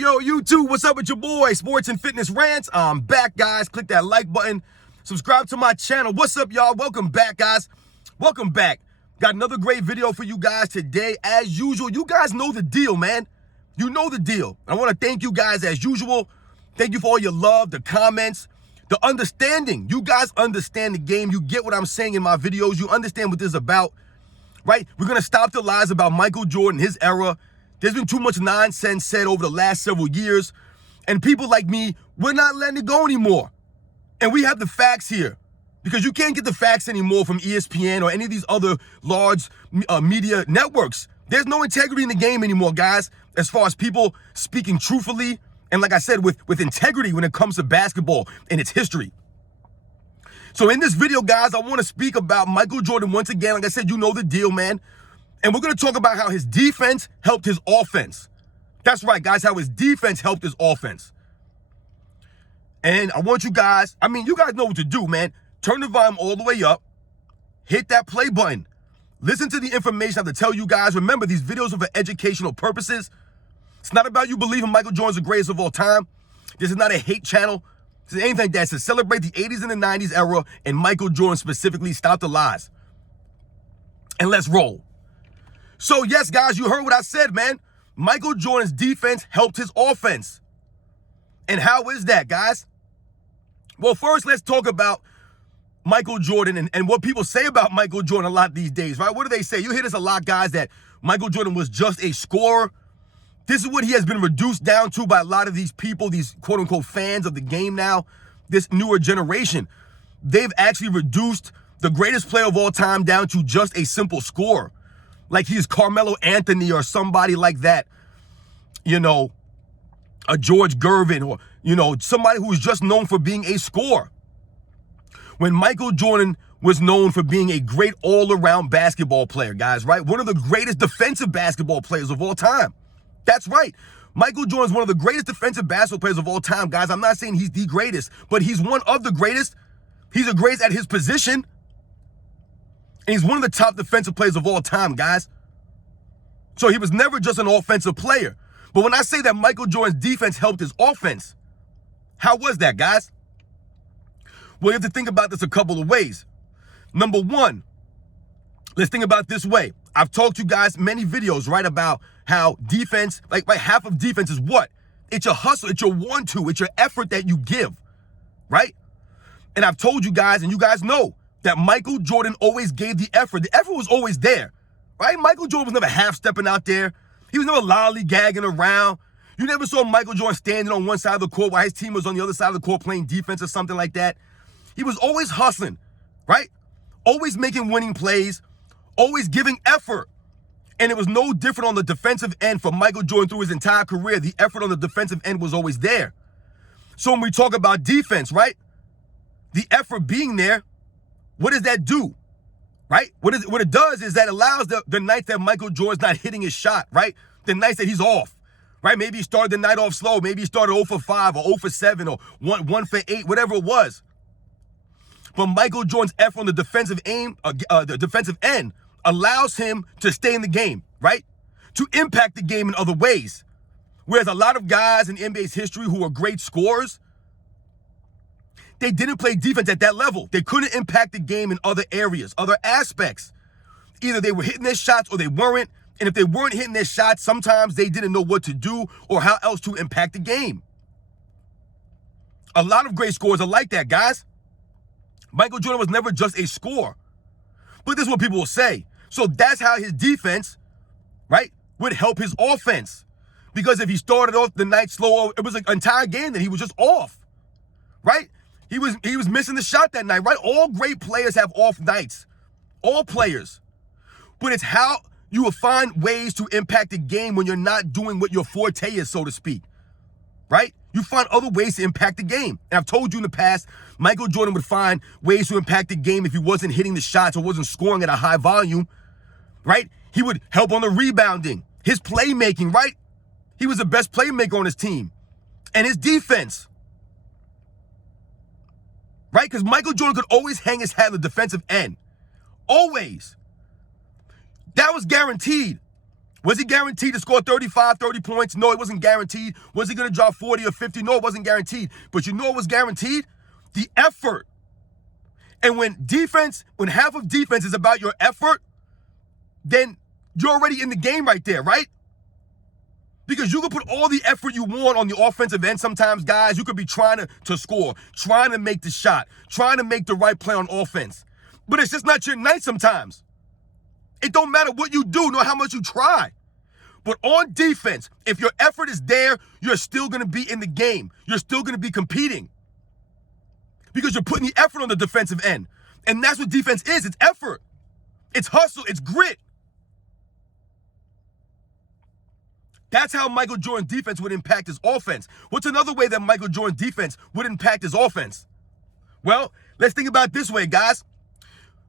Yo, YouTube, what's up with your boy? Sports and Fitness Rants. I'm back, guys. Click that like button. Subscribe to my channel. What's up, y'all? Welcome back, guys. Welcome back. Got another great video for you guys today. As usual, you guys know the deal, man. You know the deal. I want to thank you guys as usual. Thank you for all your love, the comments, the understanding. You guys understand the game. You get what I'm saying in my videos. You understand what this is about, right? We're going to stop the lies about Michael Jordan, his era. There's been too much nonsense said over the last several years. And people like me, we're not letting it go anymore. And we have the facts here. Because you can't get the facts anymore from ESPN or any of these other large media networks. There's no integrity in the game anymore, guys, as far as people speaking truthfully and, like I said, with integrity when it comes to basketball and its history. So in this video, guys, I want to speak about Michael Jordan once again. Like I said, you know the deal, man. And we're going to talk about how his defense helped his offense. That's right, guys, how his defense helped his offense. And I want you guys, you guys know what to do, man. Turn the volume all the way up. Hit that play button. Listen to the information I have to tell you guys. Remember, these videos are for educational purposes. It's not about you believing Michael Jordan's the greatest of all time. This is not a hate channel. This is anything like that. It's to celebrate the 80s and the 90s era and Michael Jordan specifically. Stop the lies. And let's roll. So, yes, guys, you heard what I said, man. Michael Jordan's defense helped his offense. And how is that, guys? Well, first, let's talk about Michael Jordan and what people say about Michael Jordan a lot these days, right? What do they say? You hear this a lot, guys, that Michael Jordan was just a scorer. This is what he has been reduced down to by a lot of these people, these quote-unquote fans of the game now, this newer generation. They've actually reduced the greatest player of all time down to just a simple scorer. Like he's Carmelo Anthony or somebody like that, a George Gervin or, somebody who is just known for being a scorer. When Michael Jordan was known for being a great all-around basketball player, guys, right? One of the greatest defensive basketball players of all time. That's right. Michael Jordan's one of the greatest defensive basketball players of all time, guys. I'm not saying he's the greatest, but he's one of the greatest. He's the greatest at his position. And he's one of the top defensive players of all time, guys. So he was never just an offensive player. But when I say that Michael Jordan's defense helped his offense, how was that, guys? Well, you have to think about this a couple of ways. Number one, let's think about it this way. I've talked to you guys many videos, right, about how defense, like half of defense is what? It's your hustle, it's your want-to, it's your effort that you give, right? And I've told you guys, and you guys know, that Michael Jordan always gave the effort. The effort was always there, right? Michael Jordan was never half-stepping out there. He was never lollygagging around. You never saw Michael Jordan standing on one side of the court while his team was on the other side of the court playing defense or something like that. He was always hustling, right? Always making winning plays, always giving effort. And it was no different on the defensive end for Michael Jordan through his entire career. The effort on the defensive end was always there. So when we talk about defense, right? The effort being there, what does that do, right? What it does is that allows the nights that Michael Jordan's not hitting his shot, right? The nights that he's off, right? Maybe he started the night off slow. Maybe he started 0 for 5 or 0 for 7 or 1 for 8, whatever it was. But Michael Jordan's effort on the defensive end allows him to stay in the game, right? To impact the game in other ways. Whereas a lot of guys in NBA's history who are great scorers, they didn't play defense at that level. They couldn't impact the game in other areas, other aspects. Either they were hitting their shots or they weren't. And if they weren't hitting their shots, sometimes they didn't know what to do or how else to impact the game. A lot of great scorers are like that, guys. Michael Jordan was never just a scorer. But this is what people will say. So that's how his defense, right, would help his offense. Because if he started off the night slow, it was an entire game that he was just off, right? He was missing the shot that night, right? All great players have off nights. All players. But it's how you will find ways to impact the game when you're not doing what your forte is, so to speak. Right? You find other ways to impact the game. And I've told you in the past, Michael Jordan would find ways to impact the game if he wasn't hitting the shots or wasn't scoring at a high volume. Right? He would help on the rebounding, his playmaking, right? He was the best playmaker on his team. And his defense. Right? Because Michael Jordan could always hang his hat on the defensive end. Always. That was guaranteed. Was he guaranteed to score 35, 30 points? No, it wasn't guaranteed. Was he going to drop 40 or 50? No, it wasn't guaranteed. But you know what was guaranteed? The effort. And when half of defense is about your effort, then you're already in the game right there, right? Because you can put all the effort you want on the offensive end sometimes, guys. You could be trying to score, trying to make the shot, trying to make the right play on offense. But it's just not your night sometimes. It don't matter what you do, nor how much you try. But on defense, if your effort is there, you're still going to be in the game. You're still going to be competing. Because you're putting the effort on the defensive end. And that's what defense is. It's effort. It's hustle. It's grit. That's how Michael Jordan's defense would impact his offense. What's another way that Michael Jordan's defense would impact his offense? Well, let's think about it this way, guys.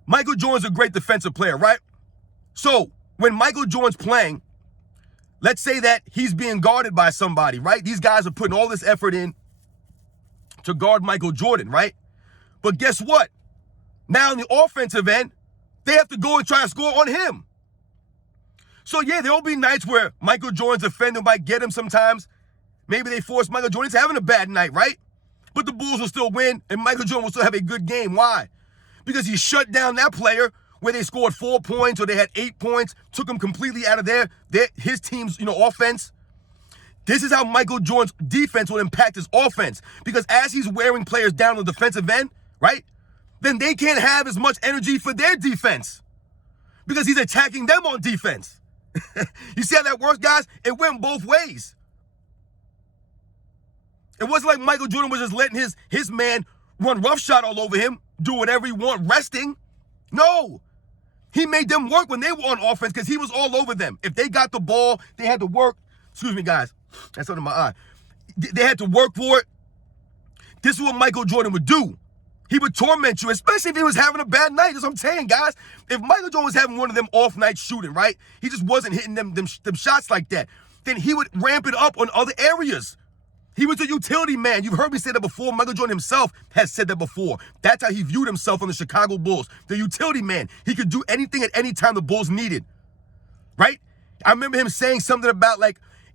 Michael Jordan's a great defensive player, right? So when Michael Jordan's playing, let's say that he's being guarded by somebody, right? These guys are putting all this effort in to guard Michael Jordan, right? But guess what? Now on the offensive end, they have to go and try to score on him. So yeah, there'll be nights where Michael Jordan's defender might get him sometimes. Maybe they force Michael Jordan. He's having a bad night, right? But the Bulls will still win, and Michael Jordan will still have a good game. Why? Because he shut down that player where they scored 4 points or they had 8 points, took him completely out of his team's offense. This is how Michael Jordan's defense will impact his offense. Because as he's wearing players down on the defensive end, right, then they can't have as much energy for their defense. Because he's attacking them on defense. You see how that works, guys? It went both ways. It wasn't like Michael Jordan was just letting his man run roughshod all over him, do whatever he want, resting. No. He made them work when they were on offense because he was all over them. If they got the ball, they had to work. Excuse me, guys. That's under my eye. They had to work for it. This is what Michael Jordan would do. He would torment you, especially if he was having a bad night. That's what I'm saying, guys. If Michael Jordan was having one of them off nights shooting, right? He just wasn't hitting them shots like that. Then he would ramp it up on other areas. He was a utility man. You've heard me say that before. Michael Jordan himself has said that before. That's how he viewed himself on the Chicago Bulls. The utility man. He could do anything at any time the Bulls needed. Right? I remember him saying something about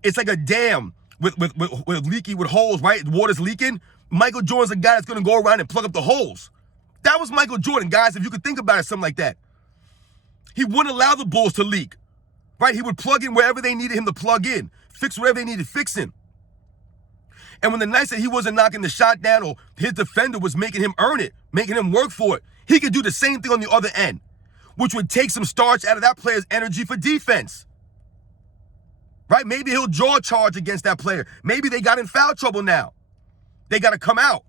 it's like a dam with holes, right? The water's leaking. Michael Jordan's a guy that's going to go around and plug up the holes. That was Michael Jordan, guys, if you could think about it, something like that. He wouldn't allow the Bulls to leak, right? He would plug in wherever they needed him to plug in, fix wherever they needed fixing. And when the nights that he wasn't knocking the shot down or his defender was making him earn it, making him work for it, he could do the same thing on the other end, which would take some starch out of that player's energy for defense. Right? Maybe he'll draw a charge against that player. Maybe they got in foul trouble now. They got to come out.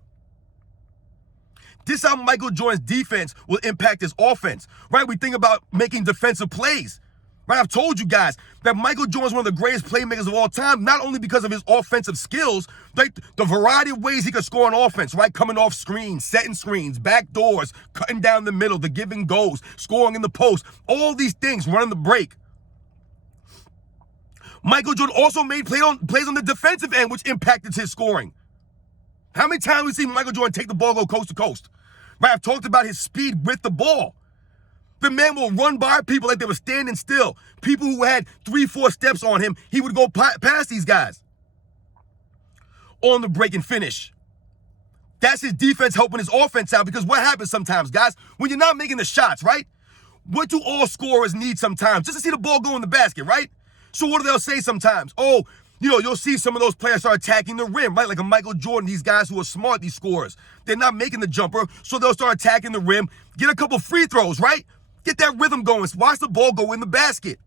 This is how Michael Jordan's defense will impact his offense, right? We think about making defensive plays, right? I've told you guys that Michael Jordan's one of the greatest playmakers of all time, not only because of his offensive skills, like the variety of ways he could score on offense, right? Coming off screens, setting screens, back doors, cutting down the middle, the give and goes, scoring in the post, all these things, running the break. Michael Jordan also made plays on the defensive end, which impacted his scoring. How many times have we seen Michael Jordan take the ball, go coast to coast? Right, I've talked about his speed with the ball. The man will run by people like they were standing still. People who had 3-4 steps on him, he would go past these guys on the break and finish. That's his defense helping his offense out, because what happens sometimes, guys, when you're not making the shots, right? What do all scorers need sometimes? Just to see the ball go in the basket, right? So what do they say sometimes? Oh, you'll see some of those players start attacking the rim, right? Like a Michael Jordan, these guys who are smart, these scorers. They're not making the jumper, so they'll start attacking the rim, get a couple free throws, right? Get that rhythm going. Watch the ball go in the basket.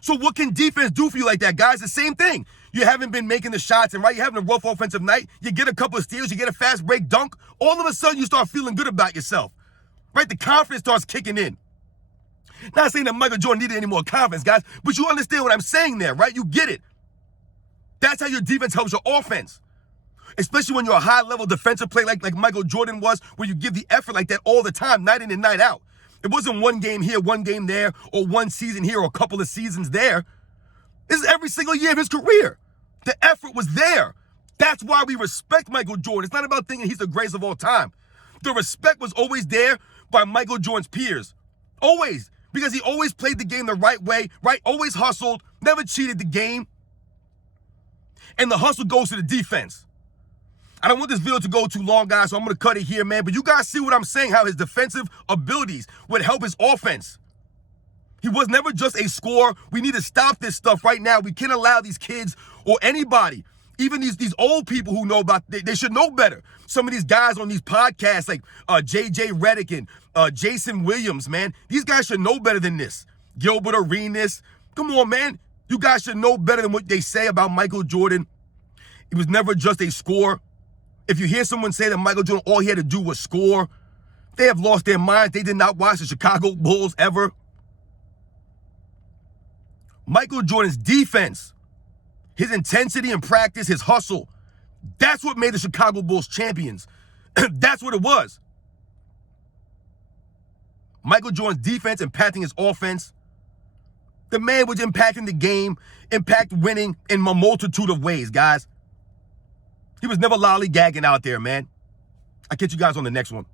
So what can defense do for you like that, guys? The same thing. You haven't been making the shots, and right, you're having a rough offensive night. You get a couple of steals, you get a fast break dunk. All of a sudden, you start feeling good about yourself, right? The confidence starts kicking in. Not saying that Michael Jordan needed any more confidence, guys, but you understand what I'm saying there, right? You get it. That's how your defense helps your offense. Especially when you're a high-level defensive player like Michael Jordan was, where you give the effort like that all the time, night in and night out. It wasn't one game here, one game there, or one season here, or a couple of seasons there. This is every single year of his career. The effort was there. That's why we respect Michael Jordan. It's not about thinking he's the greatest of all time. The respect was always there by Michael Jordan's peers. Always. because he always played the game the right way, right? Always hustled, never cheated the game. And the hustle goes to the defense. I don't want this video to go too long, guys, so I'm going to cut it here, man. But you guys see what I'm saying, how his defensive abilities would help his offense. He was never just a scorer. We need to stop this stuff right now. We can't allow these kids or anybody, even these old people who know about, they should know better. Some of these guys on these podcasts like J.J. Redick and Jason Williams, man. These guys should know better than this. Gilbert Arenas. Come on, man. You guys should know better than what they say about Michael Jordan. He was never just a scorer. If you hear someone say that Michael Jordan, all he had to do was score, they have lost their minds. They did not watch the Chicago Bulls ever. Michael Jordan's defense, his intensity in practice, his hustle, that's what made the Chicago Bulls champions. That's what it was. Michael Jordan's defense impacting his offense. The man was impacting the game, impact winning in a multitude of ways, guys. He was never lollygagging out there, man. I'll catch you guys on the next one.